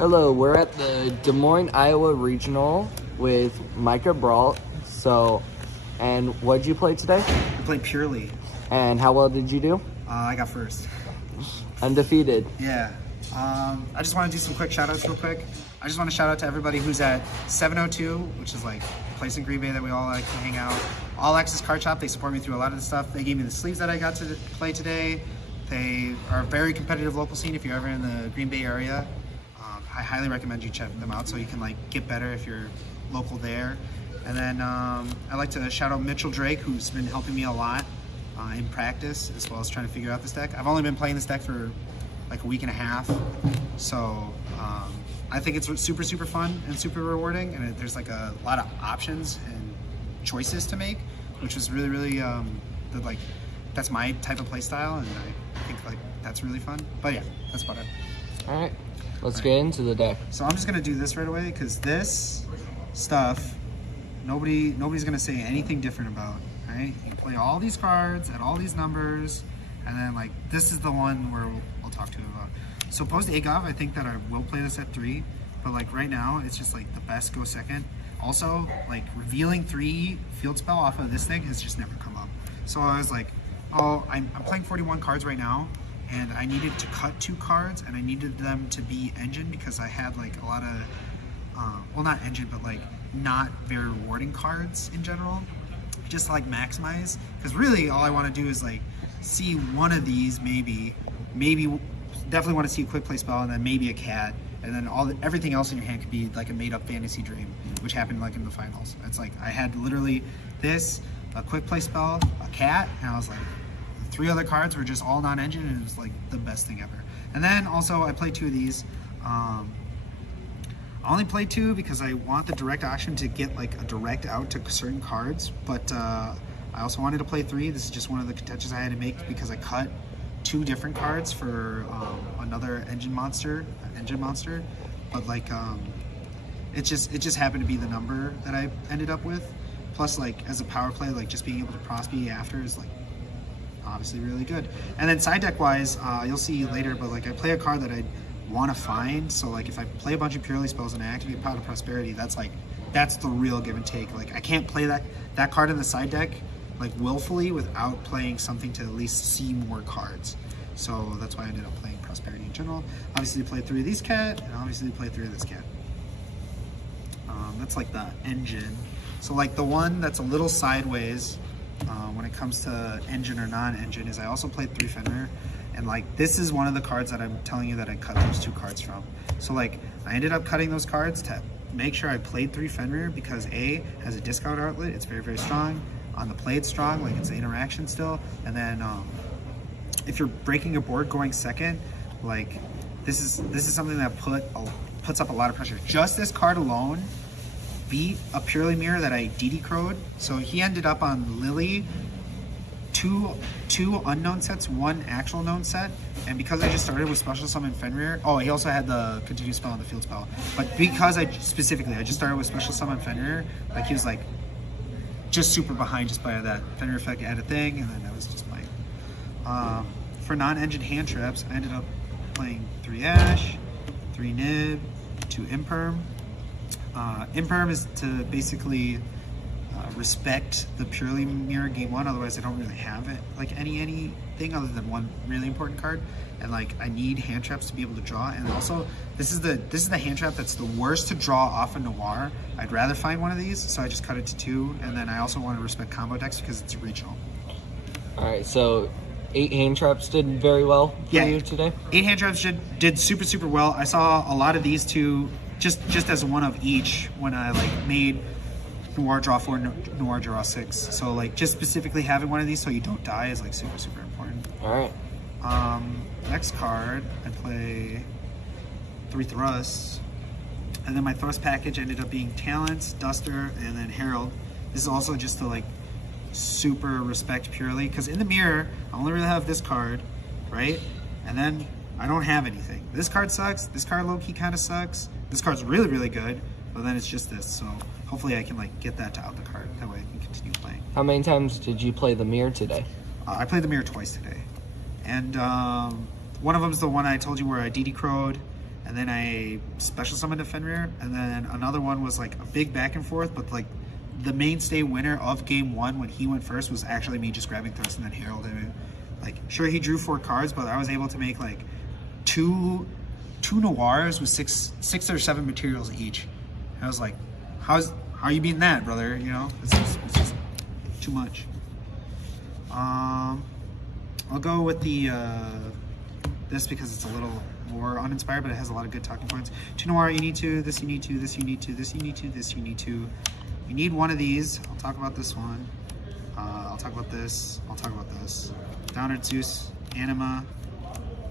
Hello, we're at the Des Moines, Iowa Regional with Micah Brault. And what did you play today? I played Purrely. And how well did you do? I got first. Undefeated. Yeah. I just want to do some quick shout outs real quick. I just want to shout out to everybody who's at 702, which is like a place in Green Bay that we all like to hang out. All Access Card Shop, they support me through a lot of the stuff. They gave me the sleeves that I got to play today. They are a very competitive local scene if you're ever in the Green Bay area. I highly recommend you check them out so you can like get better if you're local there. And then I'd like to shout out Mitchell Drake, who's been helping me a lot in practice as well as trying to figure out this deck. I've only been playing this deck for like a week and a half, so I think it's super fun and super rewarding, and there's like a lot of options and choices to make, which was really like that's my type of play style, and I think like that's really fun. But yeah, that's about it. All right, let's get into the deck. So I'm just gonna do this right away because this stuff nobody's gonna say anything different about. Right? You play all these cards at all these numbers, and then like this is the one where I'll talk to you about. So post AGOV, I think that I will play this at 3, but like right now it's just like the best go second. Also, like revealing 3 field spell off of this thing has just never come up. So I was like, oh, I'm playing 41 cards right now, and I needed to cut 2 cards, and I needed them to be engine because I had like a lot of, well, not engine, but like not very rewarding cards in general. Just like maximize, because really all I want to do is like see one of these, maybe definitely want to see a quick play spell, and then maybe a cat, and then everything else in your hand could be like a made up fantasy dream, which happened like in the finals. It's like I had literally this, a quick play spell, a cat, and I was like, the 3 other cards were just all non-engine, and it was like the best thing ever. And then also I played 2 of these. I only played 2 because I want the direct option to get like a direct out to certain cards, but I also wanted to play 3. This is just one of the contentions I had to make because I cut 2 different cards for another engine monster, but like it just happened to be the number that I ended up with. Plus, like as a power play, like just being able to prospe after is like obviously really good. And then side deck wise, you'll see later, but like I play a card that I want to find. So like if I play a bunch of Purrely spells and I activate Pot of Prosperity, that's the real give and take. Like I can't play that card in the side deck like willfully without playing something to at least see more cards. So that's why I ended up playing Prosperity in general. Obviously play 3 of these cat, and obviously play 3 of this cat. That's like the engine. So like the one that's a little sideways when it comes to engine or non-engine is I also played 3 Fenrir. And like this is one of the cards that I'm telling you that I cut those 2 cards from. So like I ended up cutting those cards to make sure I played 3 Fenrir because A has a discard outlet, it's very strong. On the play it's strong, like it's an interaction still. And then if you're breaking a board going second, like this is something that puts up a lot of pressure. Just this card alone beat a Purrely mirror that I DD crowed. So he ended up on Lily. Two unknown sets, 1 actual known set, and because I just started with special summon Fenrir, oh, he also had the continuous spell and the field spell, but because I just started with special summon Fenrir, like he was like just super behind just by that Fenrir effect added thing, and then that was just my for non-engine hand traps. I ended up playing 3 Ash, 3 Nib, 2 Imperm. Imperm is to basically respect the Purrely mirror game 1, otherwise I don't really have it like anything other than 1 really important card, and like I need hand traps to be able to draw. And also this is the hand trap that's the worst to draw off a Noir. I'd rather find one of these, so I just cut it to 2, and then I also want to respect combo decks because it's regional. All right, so 8 hand traps did very well for you today. 8 hand traps did super well. I saw a lot of these 2 just as one of each when I like made Noir draw 4, Noir draw 6. So like just specifically having one of these so you don't die is like super important. All right. Next card, I play 3 thrusts, and then my thrust package ended up being Talents, Duster, and then Herald. This is also just to like super respect Purrely, because in the mirror I only really have this card, right? And then I don't have anything. This card sucks. This card low-key kind of sucks. This card's really good, but then it's just this. So hopefully I can like get that to out the card. That way I can continue playing. How many times did you play the mirror today? I played the mirror twice today. And one of them is the one I told you where I DD crowed. and then I special summoned a Fenrir, and then another one was like a big back and forth, but like the mainstay winner of game 1 when he went first was actually me just grabbing Thrust and then Herald him. Like, sure, he drew 4 cards, but I was able to make like two Noirs with six or 7 materials each. And I was like, how are you beating that, brother? You know, it's just too much. I'll go with the this because it's a little more uninspired, but it has a lot of good talking points. 2 Noir, you need to, this you need to, this you need to, this you need to, this you need to. You need one of these. I'll talk about this one. I'll talk about this. I'll talk about this. Dyaln R Zeus, Anima,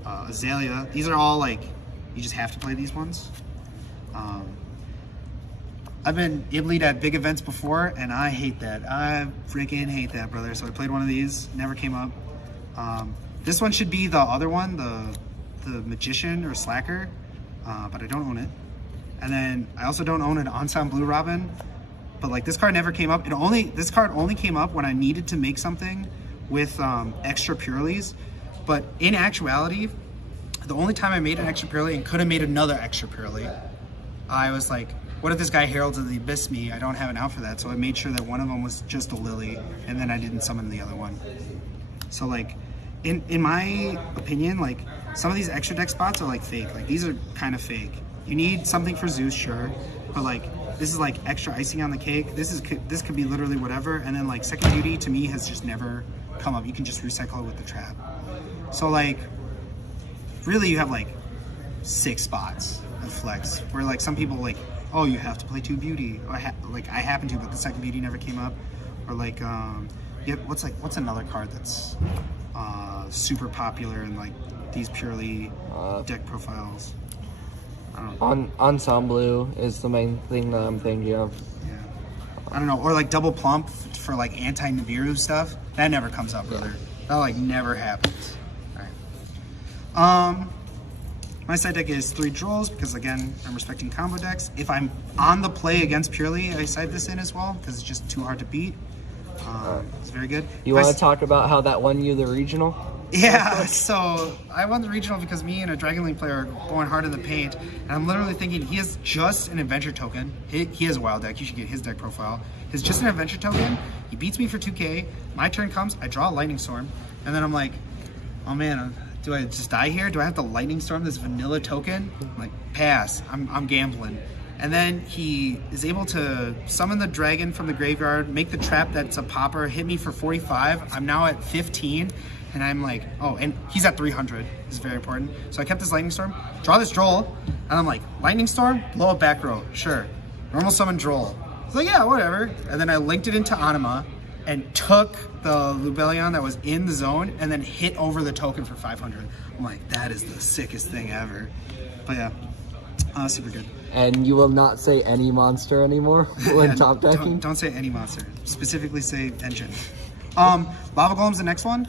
Azalea. These are all like, you just have to play these ones. I've been Iblied at big events before, and I hate that. I freaking hate that, brother. So I played one of these, never came up. This one should be the other one, the Magician or Slacker, but I don't own it. And then I also don't own an Ensemble Blue Robin, but like this card never came up. This card only came up when I needed to make something with extra Purrelys. But in actuality, the only time I made an extra Purrely and could have made another extra Purrely, I was like, what if this guy Heralds of the Abyss me? I don't have an out for that. So I made sure that one of them was just a Lily, and then I didn't summon the other one. So like, in my opinion, like some of these extra deck spots are like fake. Like these are kind of fake. You need something for Zeus, sure, but like this is like extra icing on the cake. This could be literally whatever. And then like second duty to me has just never come up. You can just recycle it with the trap. So like, really you have like 6 spots of flex where like some people like, oh, you have to play 2 beauty. Or I happen to, but the second beauty never came up. Or like, yeah, what's another card that's super popular in like these Purrely deck profiles? I don't know. Ensemble is the main thing that I'm thinking of. Yeah. I don't know. Or like double plump for like anti-Nibiru stuff. That never comes up, brother. That like never happens. All right. My side deck is 3 Drolls because again, I'm respecting combo decks. If I'm on the play against Purrely, I side this in as well because it's just too hard to beat. It's very good. You want to talk about how that won you the regional? Yeah, so I won the regional because me and a Dragon Link player are going hard in the paint, and I'm literally thinking he has just an adventure token. He has a wild deck. You should get his deck profile. He's just an adventure token. He beats me for 2k. My turn comes. I draw a Lightning Storm, and then I'm like, oh man, do I just die here? Do I have to Lightning Storm this vanilla token? I'm like, pass. I'm gambling. And then he is able to summon the dragon from the graveyard, make the trap that's a popper, hit me for 45. I'm now at 15. And I'm like, oh, and he's at 300. This is very important. So I kept this Lightning Storm, draw this Droll, and I'm like, Lightning Storm, blow up back row, sure. Normal summon Droll. It's like, yeah, whatever. And then I linked it into Anima and took the Lubellion that was in the zone and then hit over the token for 500. I'm like, that is the sickest thing ever. But yeah, super good. And you will not say any monster anymore when top decking? Don't say any monster. Specifically say engine. Lava Golem's the next one.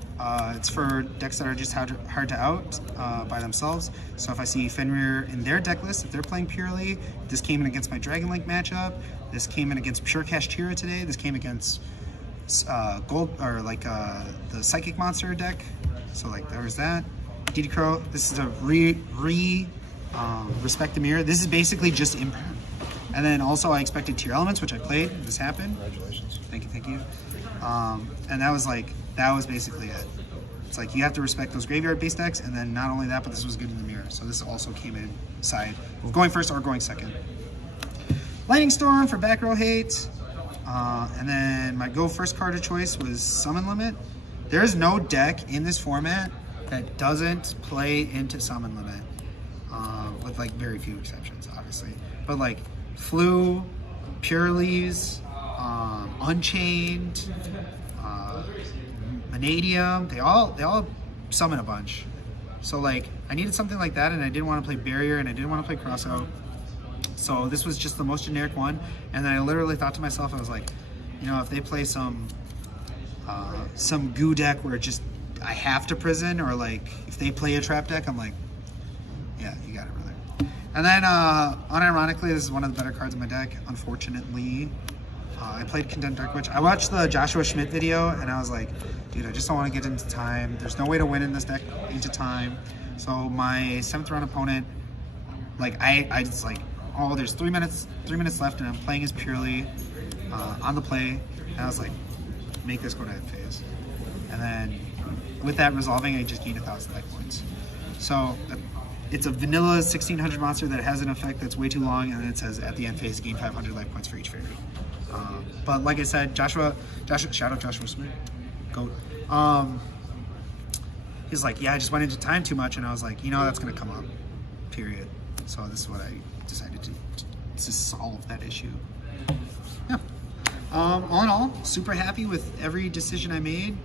It's for decks that are just hard to out by themselves. So if I see Fenrir in their deck list, if they're playing Purrely, this came in against my Dragon Link matchup. This came in against Pure Kashtira today. This came against Gold or like the Psychic Monster deck. So like there was that. DD Crow. This is a Respect the Mirror. This is basically just imperm. And then also I expected Tier Elements, which I played. This happened. Congratulations. Thank you. And that was basically it. It's like you have to respect those graveyard-based decks, and then not only that, but this was good in the mirror. So this also came in side of going first or going second. Lightning Storm for back row hate. And then my go first card of choice was Summon Limit. There's no deck in this format that doesn't play into Summon Limit. With like very few exceptions, obviously. But like Flu, Purrelys, Unchained, Vanadium, they all summon a bunch. So like I needed something like that, and I didn't want to play Barrier, and I didn't want to play Crossout. So this was just the most generic one, and then I literally thought to myself, I was like, you know, if they play some goo deck where just I have to prison, or like if they play a trap deck, I'm like, yeah, you got it, brother. And then unironically, this is one of the better cards in my deck, unfortunately. I played Condemned Dark Witch. I watched the Joshua Schmidt video, and I was like, dude, I just don't want to get into time. There's no way to win in this deck into time. So my 7th round opponent Like I just like, oh, there's 3 minutes left, and I'm playing as Purrely on the play, and I was like, make this go to end phase, and then with that resolving, I just gained 1,000 life points. So it's a vanilla 1600 monster that has an effect that's way too long, and then it says at the end phase, gain 500 life points for each fairy. But like I said, Joshua, shout out Joshua Smith, GOAT. He's like, yeah, I just went into time too much, and I was like, you know, that's gonna come up, period. So this is what I decided to solve that issue. Yeah. All in all, super happy with every decision I made.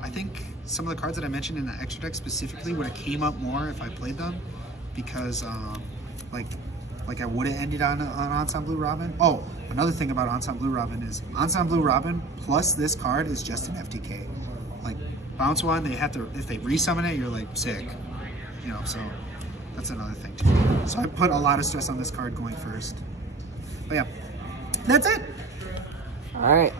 I think some of the cards that I mentioned in the extra deck specifically would have came up more if I played them, because like I would have ended on Ensemble Blue Robin. Oh, another thing about Ensemble Blue Robin is Ensemble Blue Robin plus this card is just an FTK. Like bounce one, they have to, if they resummon it, you're like sick, you know. So that's another thing too. So I put a lot of stress on this card going first. But yeah, that's it. All right.